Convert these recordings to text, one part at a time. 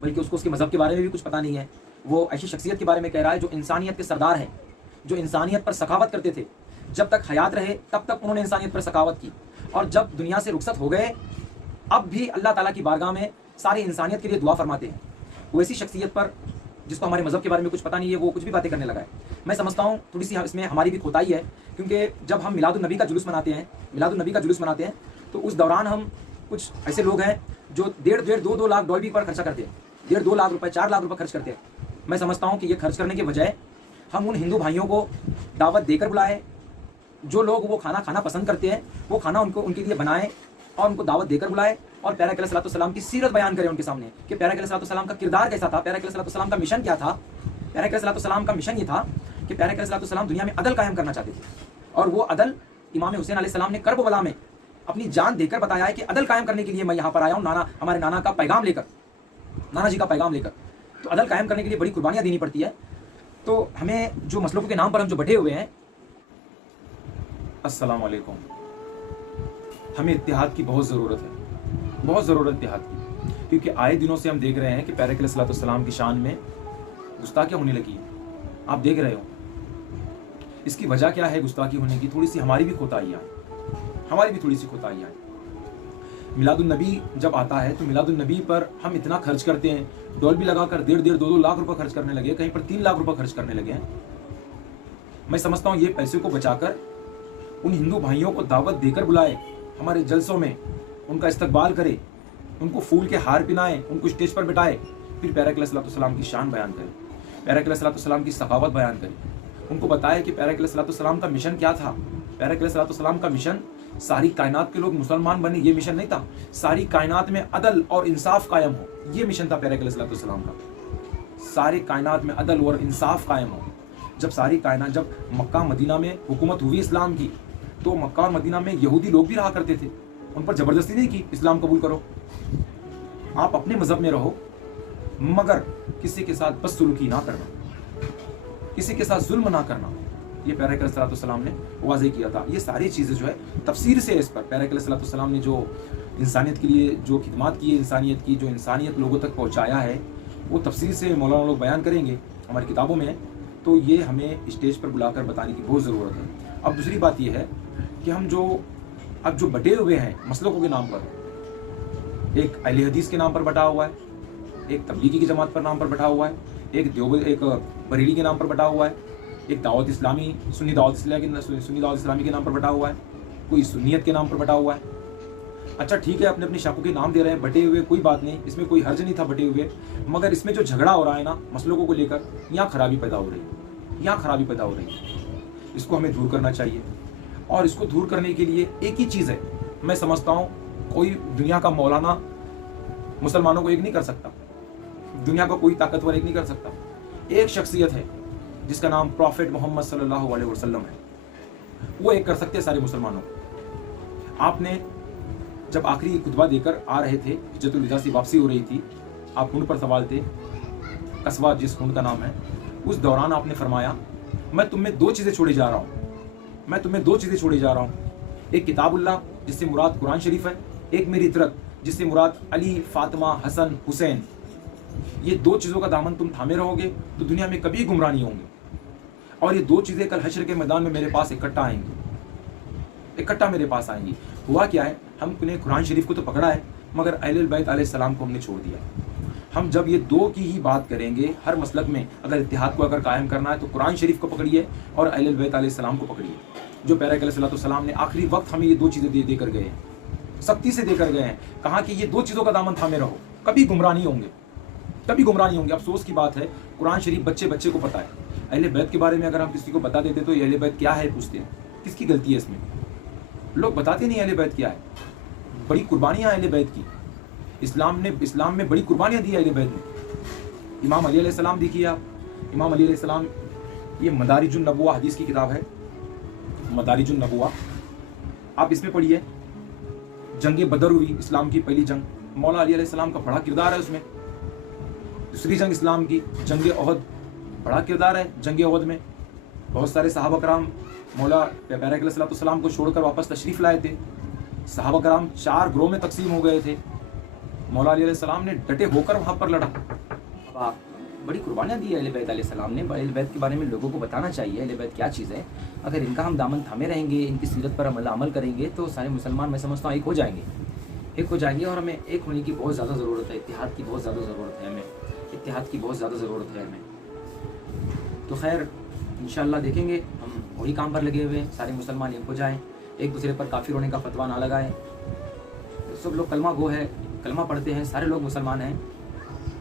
बल्कि उसको उसके मज़हब के बारे में भी कुछ पता नहीं है। वो ऐसी शख्सियत के बारे में कह रहा है जो इंसानियत के सरदार हैं, जो इंसानियत पर सखावत करते थे। जब तक हयात रहे तब तक उन्होंने इंसानियत पर सखावत की, और जब दुनिया से रुखसत हो गए अब भी अल्लाह ताला की बारगाह में सारी इंसानियत के लिए दुआ फरमाते हैं। वैसी शख्सियत पर जिसको हमारे मज़हब के बारे में कुछ पता नहीं है, वो कुछ भी बातें करने लगा है। मैं समझता हूँ थोड़ी सी इसमें हमारी भी खोताई है, क्योंकि जब हम मिलादुन नबी का जुलूस मनाते हैं, तो उस दौरान हम कुछ ऐसे लोग हैं जो 1.5-2 लाख डॉलर पर खर्चा करते हैं, 1.5-2 लाख रुपए, 4 लाख रुपए खर्च करते हैं। मैं समझता हूँ कि ये खर्च करने के बजाय हम उन हिंदू भाइयों को दावत देकर बुलाएं, जो लोग वो खाना खाना पसंद करते हैं, वो खाना उनके लिए बनाएं और उनको दावत देकर बुलाएं, और प्यारे अलैहिस्सलाम की सीरत बयान करें उनके सामने कि प्यारे अलैहिस्सलाम का किरदार कैसा था, प्यारे अलैहिस्सलाम का मिशन क्या था। प्यारे अलैहिस्सलाम का मिशन ये था कि प्यारे अलैहिस्सलाम दुनिया में अदल कायम करना चाहते थे, और वो अदल इमाम हुसैन अलैहिस्सलाम ने करबला में अपनी जान देकर बताया है कि अदल कायम करने के लिए मैं यहाँ पर आया हूँ, हमारे नाना का पैगाम लेकर, नाना जी का पैगाम लेकर। तो अदल कायम करने के लिए बड़ी कुर्बानियाँ देनी पड़ती है। तो हमें जो मसलों के नाम पर हम जो बटे हुए हैं, अस्सलाम वालेकुम, हमें इत्तेहाद की बहुत ज़रूरत है, बहुत ज़रूरत इत्तेहाद की, क्योंकि आए दिनों से हम देख रहे हैं कि प्यारे अलैहिस्सलाम की शान में गुस्ताखियाँ होने लगी। आप देख रहे हो इसकी वजह क्या है गुस्ताखी होने की? थोड़ी सी हमारी भी खोताइयाँ हैं। मिलादुन नबी जब आता है तो मिलादुन नबी पर हम इतना खर्च करते हैं, डॉल भी लगाकर 1.5-2 लाख रुपए खर्च करने लगे, कहीं पर 3 लाख रुपए खर्च करने लगे हैं। मैं समझता हूँ ये पैसे को बचाकर उन हिंदू भाइयों को दावत देकर बुलाए, हमारे जलसों में उनका इस्तकबाल करे, उनको फूल के हार पिनाए, उनको स्टेज पर बिठाए, फिर प्यारे अलैहिस्सलाम की शान बयान करें, प्यारे अलैहिस्सलाम की सखावत बयान करें, उनको बताए कि प्यारे अलैहिस्सलाम का मिशन क्या था। प्यारे अलैहिस्सलाम का मिशन सारी कायनात के लोग मुसलमान बने, ये मिशन नहीं था। सारी कायनात में अदल और इंसाफ कायम हो, ये मिशन था प्यारे अलैहिस्सलाम का। सारी कायनात में अदल और इंसाफ कायम हो। जब मक्का मदीना में हुकूमत हुई इस्लाम की, तो मक्का और मदीना में यहूदी लोग भी रहा करते थे, उन पर जबरदस्ती नहीं की इस्लाम कबूल करो, आप अपने मजहब में रहो, मगर किसी के साथ बदसलूकी ना करना, किसी के साथ जुल्म ना करना, ये प्यारे अलैहिस्सलाम ने वाज़ेह किया था। ये सारी चीज़ें जो है तफसीर से इस पर प्यारे अलैहिस्सलाम ने जो इंसानियत के लिए जो खिदमत की है, इंसानियत की जो इंसानियत लोगों तक पहुँचाया है, वो तफसीर से मौलाना लोग बयान करेंगे हमारी किताबों में। तो ये हमें स्टेज पर बुलाकर बताने की बहुत ज़रूरत है। अब दूसरी बात ये है कि हम जो बटे हुए हैं मसलकों के नाम पर, एक अहले हदीस के नाम पर बटा हुआ है, एक तबलीगी की जमात पर नाम पर बटा हुआ है, एक बरेली के नाम पर बटा हुआ है, एक सुन्नी दावत इस्लामी के नाम पर बटा हुआ है, कोई सुन्नियत के नाम पर बटा हुआ है। अच्छा ठीक है, अपने अपनी शाखों के नाम दे रहे हैं बटे हुए, कोई बात नहीं, इसमें कोई हर्ज नहीं था बटे हुए, मगर इसमें जो झगड़ा हो रहा है ना मसलों को लेकर, यहाँ खराबी पैदा हो रही है। इसको हमें दूर करना चाहिए, और इसको दूर करने के लिए एक ही चीज़ है, मैं समझता हूँ कोई दुनिया का मौलाना मुसलमानों को एक नहीं कर सकता, दुनिया का कोई ताकतवर एक नहीं कर सकता। एक शख्सियत है जिसका नाम प्रॉफेट मोहम्मद सल्लल्लाहु अलैहि वसल्लम है, वो एक कर सकते हैं सारे मुसलमानों को। आपने जब आखिरी खुतबा देकर आ रहे थे, हिज्जतुल विदा से वापसी हो रही थी, आप हुंड पर सवाल थे, कस्बा जिस हुंड का नाम है, उस दौरान आपने फरमाया मैं तुम्हें 2 चीज़ें छोड़े जा रहा हूँ, एक किताबुल्लाह जिससे मुराद कुरान शरीफ है, एक मेरी इतरत जिससे मुराद अली, फातिमा, हसन, हुसैन। ये 2 चीज़ों का दामन तुम थामे रहोगे तो दुनिया में कभी गुमराह नहीं होंगे, और ये 2 चीज़ें कल हश्र के मैदान में मेरे पास इकट्ठा मेरे पास आएंगी। हुआ क्या है, हमने कुरान शरीफ को तो पकड़ा है, मगर अहले बैत अलैहिस्सलाम को हमने छोड़ दिया। हम जब ये 2 की ही बात करेंगे, हर मसलक में अगर इत्तेहाद को अगर कायम करना है तो कुरान शरीफ को पकड़िए और अहले बैत अलैहिस्सलाम को पकड़िए, जो प्यारे अलैहिस्सलाम ने आखिरी वक्त हमें ये 2 चीज़ें दे कर गए हैं, सख्ती से देकर गए हैं। कहा कि ये 2 चीज़ों का दामन थामे रहो, कभी गुमराह नहीं होंगे। अफसोस की बात है, कुरान शरीफ बच्चे को पता है। अहले बैत के बारे में अगर हम किसी को बता देते तो ये अहले बैत क्या है पूछते हैं, किसकी गलती है इसमें? लोग बताते नहीं अहले बैत क्या है। बड़ी कुर्बानियाँ अहले बैत की, इस्लाम में बड़ी कुर्बानियाँ दी अहले बैत ने। इमाम अली अलैहिस्सलाम देखिए आप, इमाम अली अलैहिस्सलाम, ये मदारिजुन नबुवा हदीस की किताब है, मदारिजुन नबुवा, आप इसमें पढ़िए। जंग बदर हुई, इस्लाम की पहली जंग, मौला अली अलैहिस्सलाम का बड़ा किरदार है उसमें। दूसरी जंग इस्लाम की जंग ओहद, बड़ा किरदार है जंग ओहद में। बहुत सारे सहाबा कराम मौला प्यारे अलैहिस्सलाम को छोड़कर वापस तशरीफ़ लाए थे। सहाबा कराम 4 ग्रोह में तकसीम हो गए थे। मौला अली अलैहिस्सलाम ने डटे होकर वहाँ पर लड़ा। अब आप बड़ी कुर्बानियाँ दी है अहले बैत अलैहिस्सलाम ने। अहले बैत के बारे में लोगों को बताना चाहिए अहले बैत क्या चीज़ है। अगर इनका हम दामन थामे रहेंगे, इनकी सीरत पर अमल करेंगे तो सारे मुसलमान मैं समझता हूँ एक हो जाएंगे और हमें एक होने की बहुत ज़्यादा ज़रूरत है। इत्तेहाद की बहुत ज़्यादा ज़रूरत है हमें, इत्तेहाद की बहुत ज़्यादा ज़रूरत है हमें। तो खैर इंशाअल्लाह देखेंगे, हम वही काम पर लगे हुए हैं, सारे मुसलमान एक हो जाएं, एक दूसरे पर काफिर होने का फतवा ना लगाएं। सब लोग कलमा गो है, कलमा पढ़ते हैं, सारे लोग मुसलमान हैं।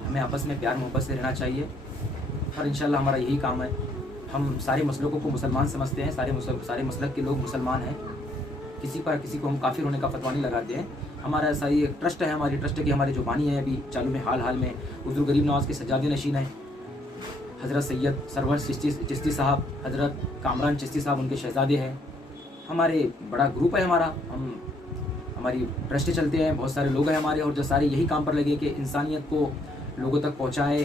हमें आपस में प्यार मोहब्बत से रहना चाहिए और इंशाअल्लाह हमारा यही काम है। हम सारे मसलकों को मुसलमान समझते हैं, सारे मसलक के लोग मुसलमान हैं। किसी को हम काफिर होने का फतवा नहीं लगाते हैं। हमारा ऐसा ही एक ट्रस्ट है, हमारी ट्रस्ट की हमारी जो बानी है अभी चालू में हाल में हुज़ूर गरीब नवाज़ के सज्जादी नशीन है हज़रत सैयद सरवर चिश्ती साहब, हज़रत कामरान चिश्ती साहब उनके शहज़ादे हैं। हमारे बड़ा ग्रुप है हमारी ट्रस्ट चलते हैं, बहुत सारे लोग हैं हमारे, और जो सारे यही काम पर लगे कि इंसानियत को लोगों तक पहुँचाए,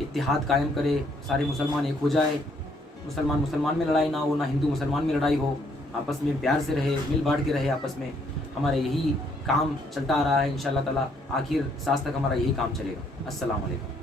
इत्तेहाद कायम करे, सारे मुसलमान एक हो जाए, मुसलमान में लड़ाई ना हो, ना हिंदू मुसलमान में लड़ाई हो, आपस में प्यार से रहे, मिल बांट के रहे आपस में। हमारा यही काम चलता आ रहा है, इंशाअल्लाह ताला आखिर सांस तक हमारा यही काम चलेगा। अस्सलाम वालेकुम।